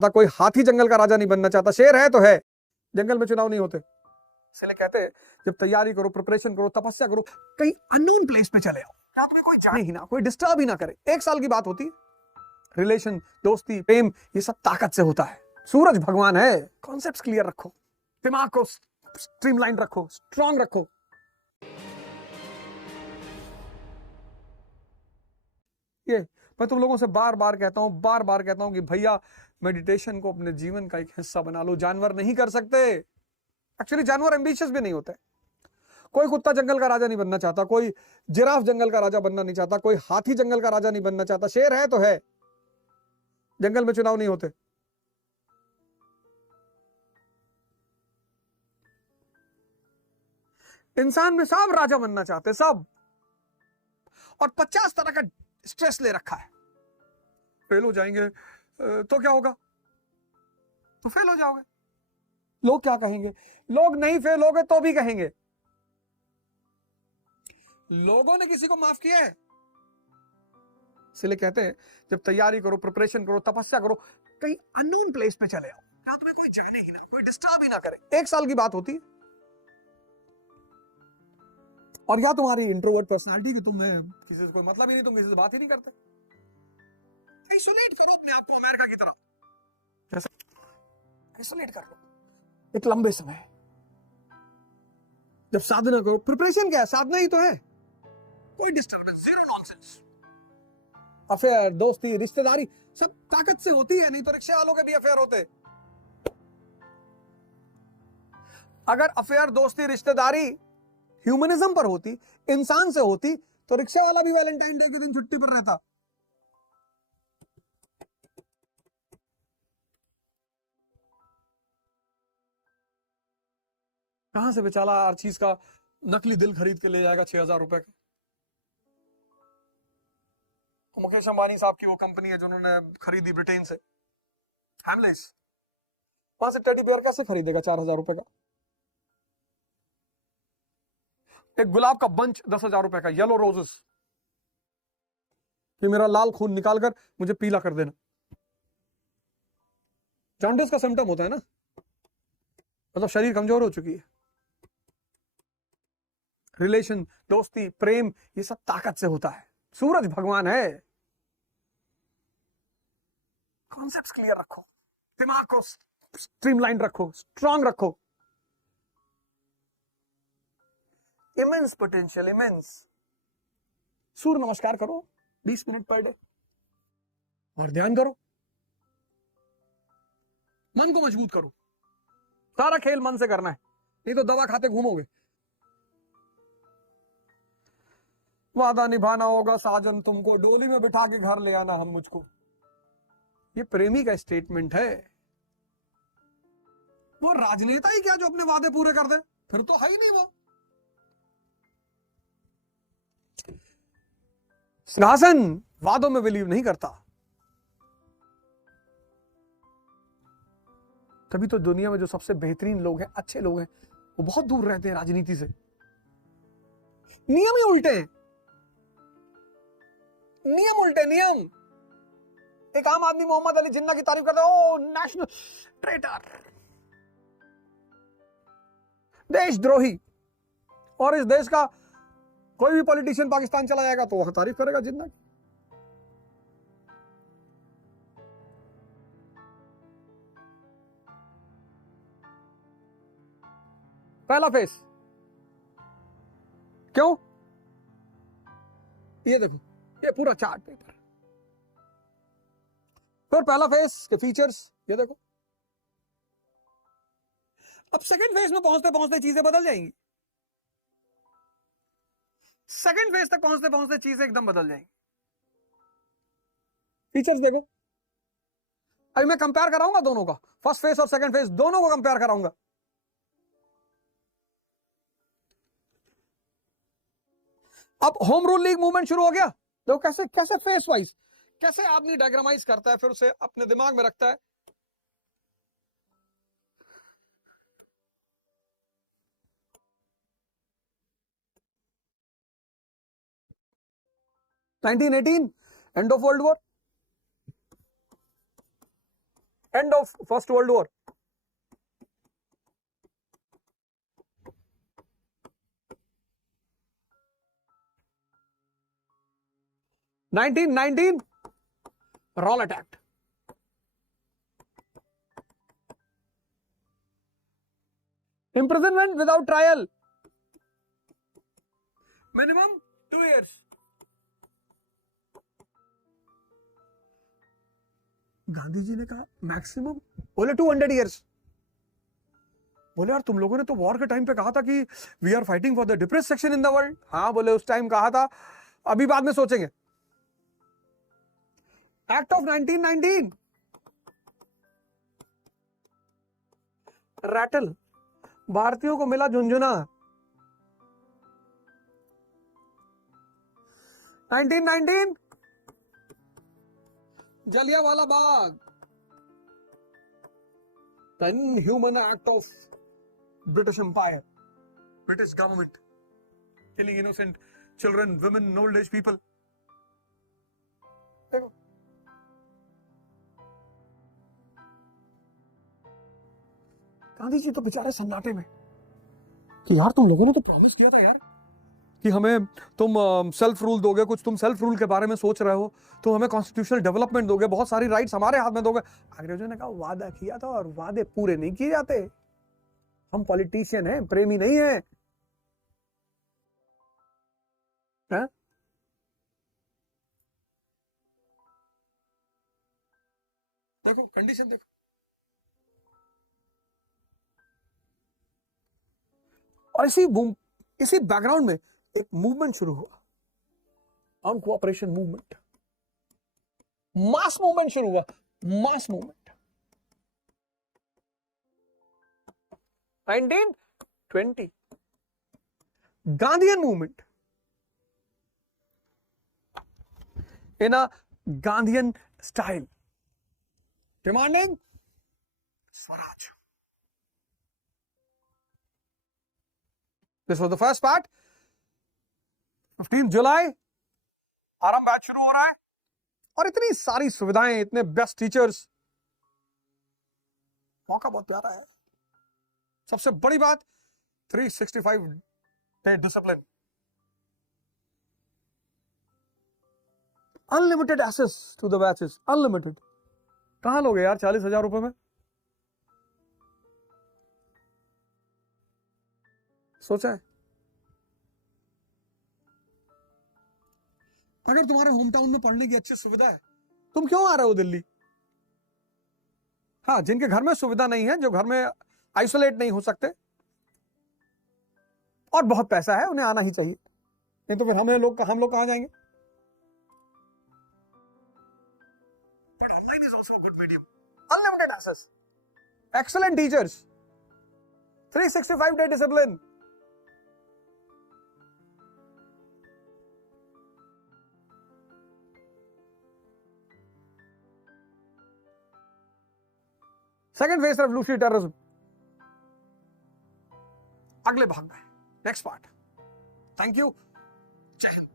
कोई हाथी जंगल का राजा नहीं बनना चाहता, शेर है तो है, जंगल में चुनाव नहीं होते। इसलिए कहते हैं जब तैयारी करो, प्रिपरेशन करो, तपस्या करो, कहीं अननोन प्लेस पे चले आओ, क्या तुम्हें कोई जाने ही ना, कोई डिस्टर्ब ही ना करे। 1 साल की बात होती है। रिलेशन, दोस्ती, प्रेम, ये सब ताकत से होता है। सूरज भगवान है। कॉन्सेप्ट्स क्लियर रखो, दिमाग को स्ट्रीमलाइन रखो, स्ट्रांग रखो। ये मैं तुम लोगों से बार बार कहता हूं कि भैया मेडिटेशन को अपने जीवन का एक हिस्सा बना लो। जानवर नहीं कर सकते। एक्चुअली जानवर एम्बिशियस भी नहीं होते। कोई कुत्ता जंगल का राजा नहीं बनना चाहता, कोई जिराफ जंगल का राजा बनना नहीं चाहता, कोई हाथी जंगल का राजा नहीं बनना चाहता, शेर है तो है, जंगल में चुनाव नहीं होते। इंसान में सब राजा बनना चाहते, सब। और 50 तरह का स्ट्रेस ले रखा है। फेल हो जाएंगे तो क्या होगा? तो फेल हो जाओगे। लोग क्या कहेंगे? लोग नहीं फेल होगे तो भी कहेंगे। लोगों ने किसी को माफ किया है? इसलिए कहते हैं जब तैयारी करो, प्रिपरेशन करो, तपस्या करो, कहीं अननोन प्लेस पे चले आओ, क्या तुम्हें कोई जाने ही ना, कोई डिस्टर्ब ही ना करे। 1 साल की बात होती है। और या तुम्हारी इंट्रोवर्ट पर्सनालिटी कि तुम्हें किसी से कोई मतलब ही नहीं, तुम किसी से बात ही नहीं करते। आइसोलेट करो अपने आप को अमेरिका की तरह। जैसे आइसोलेट कर लो एक लंबे समय। जब साधना करो, प्रिपरेशन क्या है? साधना ही तो है। कोई डिस्टर्बेंस, जीरो नॉनसेंस। अफेयर, दोस्ती, रिश्तेदारी सब ताकत से होती है, नहीं तो रिक्शे वालों के भी अफेयर होते। अगर अफेयर, दोस्ती, रिश्तेदारी ह्यूमनिज्म पर होती, इंसान से होती, तो रिक्शे वाला भी वैलेंटाइन डे के दिन छुट्टी पर रहता। कहां से बेचारा हर चीज का नकली दिल खरीद के ले जाएगा 6,000 रुपए का? मुकेश अंबानी साहब की वो कंपनी है जिन्होंने खरीदी ब्रिटेन से, हैमलेस। वहां से टेडी बेयर कैसे खरीदेगा 4,000 रुपए का? एक गुलाब का बंच 10,000 रुपए का, येलो रोजेस, कि मेरा लाल खून निकालकर मुझे पीला कर देना। जॉन्डिस का सिम्टम होता है ना, मतलब शरीर कमजोर हो चुकी है। रिलेशन, दोस्ती, प्रेम, ये सब ताकत से होता है। सूरज भगवान है। कॉन्सेप्ट्स क्लियर रखो, दिमाग को स्ट्रीमलाइन रखो, स्ट्रांग रखो। Immense potential, immense. सूर्य नमस्कार करो 20 मिनट पर डे और ध्यान करो। मन को मजबूत करो। सारा खेल मन से करना है, नहीं तो दवा खाते घूमोगे। वादा निभाना होगा साजन तुमको, डोली में बिठा के घर ले आना हम मुझको। ये प्रेमी का स्टेटमेंट है। वो राजनेता ही क्या जो अपने वादे पूरे कर दे? फिर तो है ही नहीं वो। सिंहासन वादों में बिलीव नहीं करता। तभी तो दुनिया में जो सबसे बेहतरीन लोग हैं, अच्छे लोग हैं, वो बहुत दूर रहते हैं राजनीति से। नियम ही उल्टे हैं, नियम उल्टे, नियम। एक आम आदमी मोहम्मद अली जिन्ना की तारीफ करता है, ओ नेशनल ट्रेटर, देशद्रोही। और इस देश का कोई भी पॉलिटिशियन पाकिस्तान चला जाएगा तो वह तारीफ करेगा जिन्ना की। पहला फेस क्यों? ये देखो, ये पूरा चार्ट पेपर। फिर पहला फेस के फीचर्स ये देखो। अब सेकंड फेज में पहुंचते पहुंचते चीजें बदल जाएंगी। सेकंड फेज तक पहुंचते पहुंचते चीजें एकदम बदल जाएंगी। फीचर्स देखो। अभी मैं कंपेयर कराऊंगा दोनों का, फर्स्ट फेज और सेकंड फेज दोनों को कंपेयर कराऊंगा। अब होम रूल लीग मूवमेंट शुरू हो गया। देखो कैसे कैसे फेस वाइज कैसे आदमी डायग्रामाइज करता है, फिर उसे अपने दिमाग में रखता है। (1918) end of world war, End of First World War. (1919) Rawl attacked. Imprisonment without trial. Minimum 2 years. Gandhi ji ने कहा मैक्सिमम, बोले 200 years. बोले यार तुम लोगों ने तो वॉर के टाइम पे कहा था कि we are fighting for the depress section in the world. हाँ बोले उस टाइम कहा था, अभी बाद में सोचेंगे. Act of 1919. रैटल, भारतीयों को मिला झुंझुना. 1919 Jallianwala Bagh. The inhuman act of British Empire, British government, killing innocent children, women, old age people. देखो गांधी जी तो बेचारे सन्नाटे में कि यार तुम लोगों ने तो प्रॉमिस किया था यार कि हमें तुम सेल्फ रूल दोगे, कुछ तुम सेल्फ रूल के बारे में सोच रहे हो, तुम हमें कॉन्स्टिट्यूशनल डेवलपमेंट दोगे, बहुत सारी राइट्स हमारे हाथ में दोगे. अंग्रेजों ने कहा वादा किया था और वादे पूरे नहीं किए जाते. हम पॉलिटिशियन हैं, प्रेमी नहीं हैं. है? देखो कंडीशन देखो. और इसी बैकग्राउंड में एक मूवमेंट शुरू हुआ, on cooperation movement. Mass movement शुरू हुआ, mass movement. 1920 Gandhian movement. In a Gandhian style, demanding Swaraj. This was the first part. 15 जुलाई आरंभ बैच शुरू हो रहा है और इतनी सारी सुविधाएं, इतने बेस्ट टीचर्स. मौका बहुत प्यारा है. सबसे बड़ी बात 365 day discipline, unlimited access to the batches, unlimited. कहां लोगे यार 40,000 रुपए में? सोचा है? अगर तुम्हारे होम टाउन में पढ़ने की अच्छी सुविधा है, तुम क्यों आ रहे हो दिल्ली? हाँ, जिनके घर में सुविधा नहीं है, जो घर में आइसोलेट नहीं हो सकते और बहुत पैसा है, उन्हें आना ही चाहिए. नहीं तो फिर हम लोग कहां जाएंगे? But online is also a good medium. Unlimited access, excellent teachers, 365 day discipline. Second phase revolutionary terrorism अगले भाग में, नेक्स्ट पार्ट. Thank you. जय हिंद.